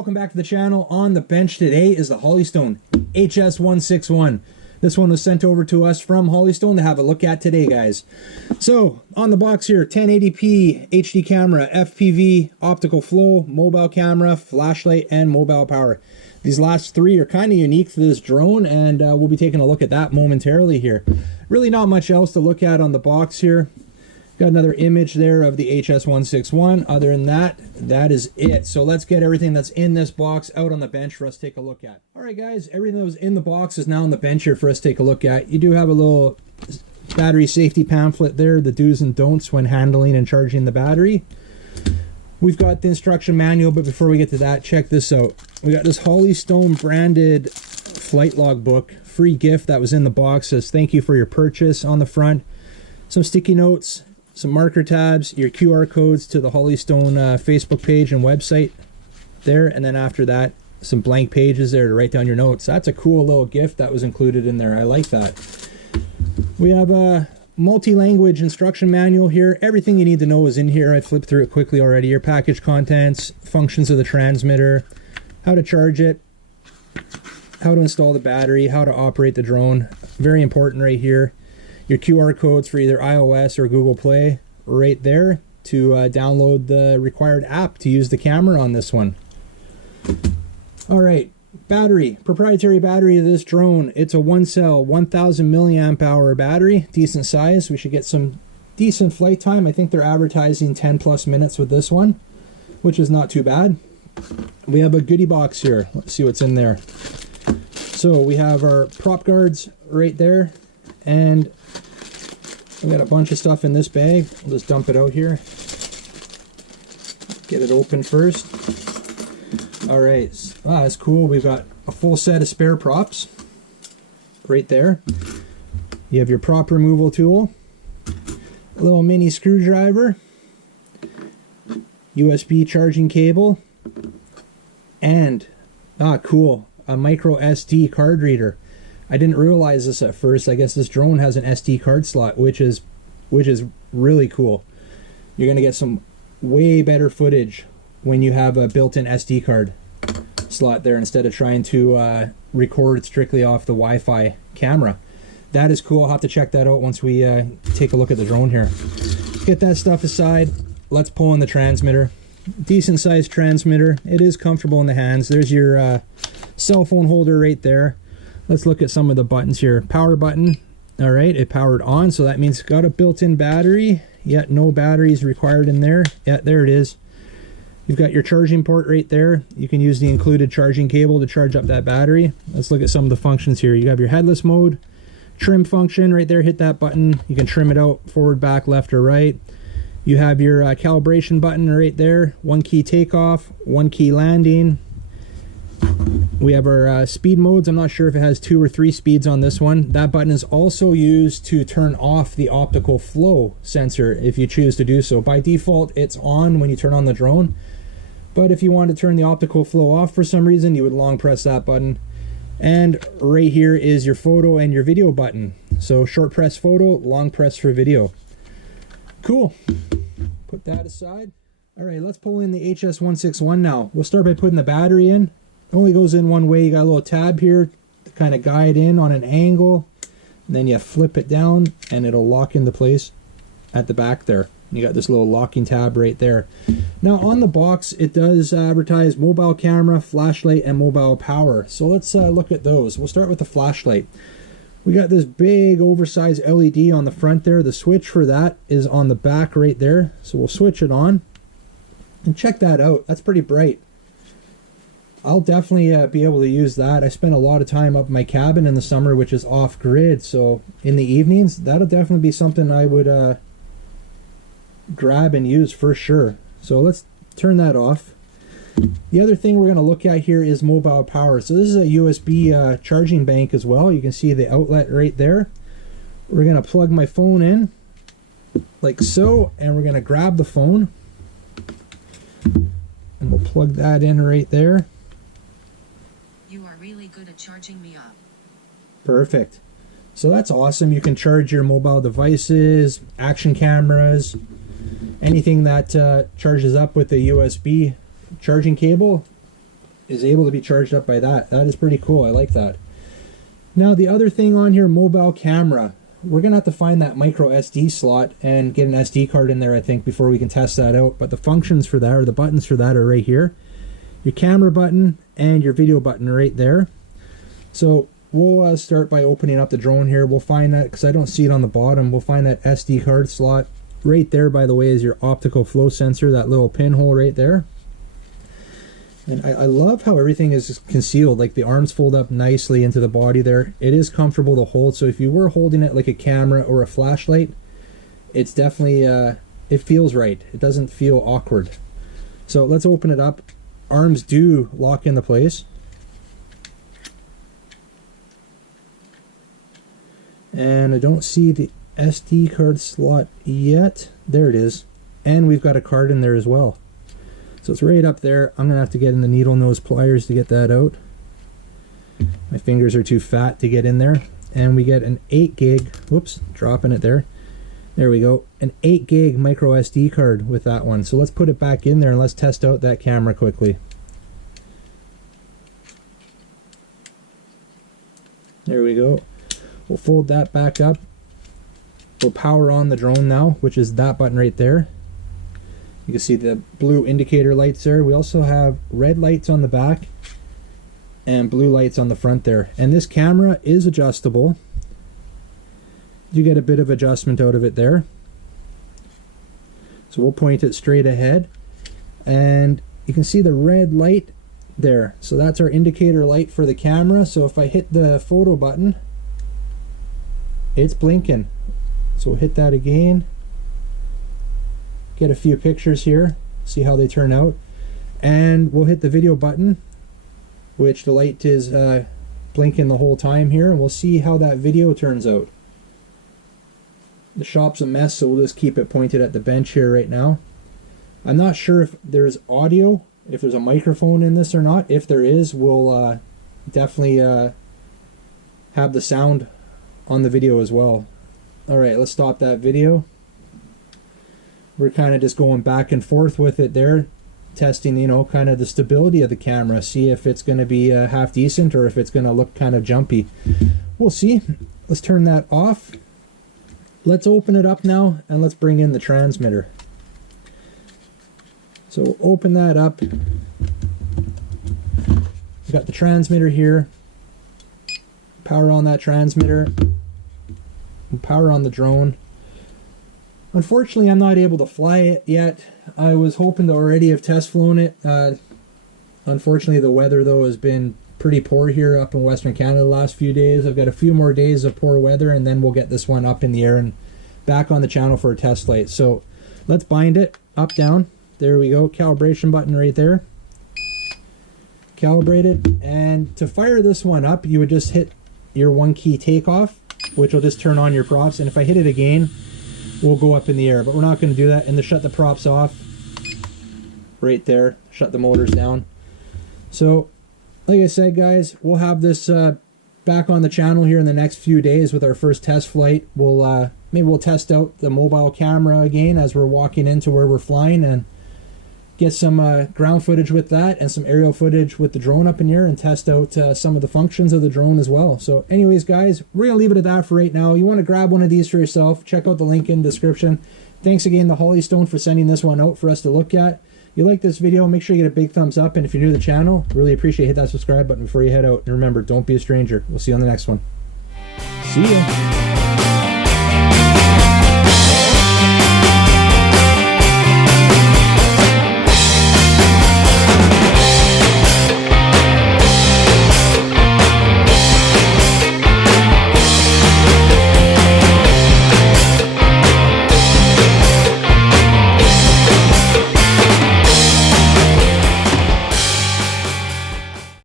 welcome back to the channel. On the bench today is the Holystone HS161. This one was sent over to us from Holystone to have a look at today, guys. So on the box here, 1080p HD camera, FPV, optical flow, mobile camera, flashlight, and mobile power. These last three are kind of unique for this drone, and we'll be taking a look at that momentarily here. Really not much else to look at on the box here. Got another image there of the HS161. Other than that, that is it. So let's get everything that's in this box out on the bench for us to take a look at. All right, guys, everything that was in the box is now on the bench here for us to take a look at. You do have a little battery safety pamphlet there, the do's and don'ts when handling and charging the battery. We've got the instruction manual, but before we get to that, check this out. We got this Holystone branded flight log book, free gift that was in the box. Says thank you for your purchase on the front. Some sticky notes, some marker tabs, your QR codes to the Holystone Facebook page and website there, and then after that, some blank pages there to write down your notes. That's a cool little gift that was included in there. I like that. We have a multi-language instruction manual here. Everything you need to know is in here. I flipped through it quickly already. Your package contents, functions of the transmitter, how to charge it, how to install the battery, how to operate the drone. Very important right here. Your QR codes for either iOS or Google Play right there to download the required app to use the camera on this one. All right, battery, proprietary battery of this drone. It's a one cell, 1000 milliamp hour battery, decent size. We should get some decent flight time. I think they're advertising 10 plus minutes with this one, which is not too bad. We have a goodie box here. Let's see what's in there. So we have our prop guards right there, and we got a bunch of stuff in this bag. We'll just dump it out here. Get it open first. All right, that's cool. We've got a full set of spare props right there. You have your prop removal tool, a little mini screwdriver, USB charging cable, and cool, a micro SD card reader. I didn't realize this at first. I guess this drone has an SD card slot, which is really cool. You're gonna get some way better footage when you have a built-in SD card slot there instead of trying to record strictly off the Wi-Fi camera. That is cool. I'll have to check that out once we take a look at the drone here. Get that stuff aside. Let's pull in the transmitter. Decent sized transmitter. It is comfortable in the hands. There's your cell phone holder right there. Let's look at some of the buttons here. Power button. All right, it powered on, so that means it's got a built-in battery. Yet no batteries required in there. Yeah, there it is. You've got your charging port right there. You can use the included charging cable to charge up that battery. Let's look at some of the functions here. You have your headless mode, trim function right there. Hit that button. You can trim it out forward, back, left, or right. You have your calibration button right there. One key takeoff, one key landing. We have our speed modes. I'm not sure if it has 2 or 3 speeds on this one. That button is also used to turn off the optical flow sensor if you choose to do so. By default, it's on when you turn on the drone. But if you want to turn the optical flow off for some reason, you would long press that button. And right here is your photo and your video button. So short press photo, long press for video. Cool. Put that aside. All right, let's pull in the HS161 now. We'll start by putting the battery in. It only goes in one way. You got a little tab here to kind of guide in on an angle. And then you flip it down and it'll lock into place at the back there. You got this little locking tab right there. Now on the box, it does advertise mobile camera, flashlight, and mobile power. So let's look at those. We'll start with the flashlight. We got this big oversized LED on the front there. The switch for that is on the back right there. So we'll switch it on and check that out. That's pretty bright. I'll definitely be able to use that. I spend a lot of time up in my cabin in the summer, which is off grid. So in the evenings, that'll definitely be something I would grab and use for sure. So let's turn that off. The other thing we're going to look at here is mobile power. So this is a USB charging bank as well. You can see the outlet right there. We're going to plug my phone in like so, and we're going to grab the phone and we'll plug that in right there. You are really good at charging me up. Perfect. So that's awesome. You can charge your mobile devices, action cameras, anything that charges up with a USB charging cable. is able to be charged up by that. That is pretty cool. I like that. Now the other thing on here, mobile camera. We're going to have to find that micro SD slot and get an SD card in there, I think, before we can test that out. But the functions for that, or the buttons for that, are right here. Your camera button and your video button are right there. So we'll start by opening up the drone here. We'll find that, because I don't see it on the bottom, we'll find that SD card slot. Right there, by the way, is your optical flow sensor, that little pinhole right there. And I love how everything is concealed, like the arms fold up nicely into the body there. It is comfortable to hold, so if you were holding it like a camera or a flashlight, it's definitely, it feels right. It doesn't feel awkward. So let's open it up. Arms do lock into place. And I don't see the SD card slot yet. There it is. And we've got a card in there as well. So it's right up there. I'm going to have to get in the needle nose pliers to get that out. My fingers are too fat to get in there. And we get an 8 gig, whoops, dropping it there. There we go. An 8 gig micro SD card with that one. So let's put it back in there and let's test out that camera quickly. There we go. We'll fold that back up. We'll power on the drone now, which is that button right there. You can see the blue indicator lights there. We also have red lights on the back and blue lights on the front there. And this camera is adjustable. You get a bit of adjustment out of it there. So we'll point it straight ahead. And you can see the red light there. So that's our indicator light for the camera. So if I hit the photo button, it's blinking. So we'll hit that again. Get a few pictures here, see how they turn out. And we'll hit the video button, which the light is blinking the whole time here, and we'll see how that video turns out. The shop's a mess, so we'll just keep it pointed at the bench here right now. I'm not sure if there's audio, if there's a microphone in this or not. If there is, we'll definitely have the sound on the video as well. Alright, let's stop that video. We're kind of just going back and forth with it there, testing, you know, kind of the stability of the camera, see if it's going to be half decent or if it's going to look kind of jumpy. We'll see. Let's turn that off. Let's open it up now and let's bring in the transmitter. So we'll open that up. We've got the transmitter here. Power on that transmitter. And power on the drone. Unfortunately, I'm not able to fly it yet. I was hoping to already have test flown it. Unfortunately, the weather, though, has been pretty poor here up in Western Canada the last few days. I've got a few more days of poor weather, and then we'll get this one up in the air and back on the channel for a test flight. So let's bind it up, down. There we go. Calibration button right there. Calibrate it. And to fire this one up, you would just hit your 1-key takeoff, which will just turn on your props. And if I hit it again, we'll go up in the air, but we're not going to do that. And to shut the props off, right there, shut the motors down. So, like I said, guys, we'll have this back on the channel here in the next few days with our first test flight. We'll maybe we'll test out the mobile camera again as we're walking into where we're flying and get some ground footage with that and some aerial footage with the drone up in here and test out some of the functions of the drone as well. So anyways, guys, we're going to leave it at that for right now. You want to grab one of these for yourself, check out the link in the description. Thanks again to Holystone for sending this one out for us to look at. If you like this video, make sure you get a big thumbs up, and if you're new to the channel, really appreciate it. Hit that subscribe button before you head out. And remember, don't be a stranger. We'll see you on the next one. See ya.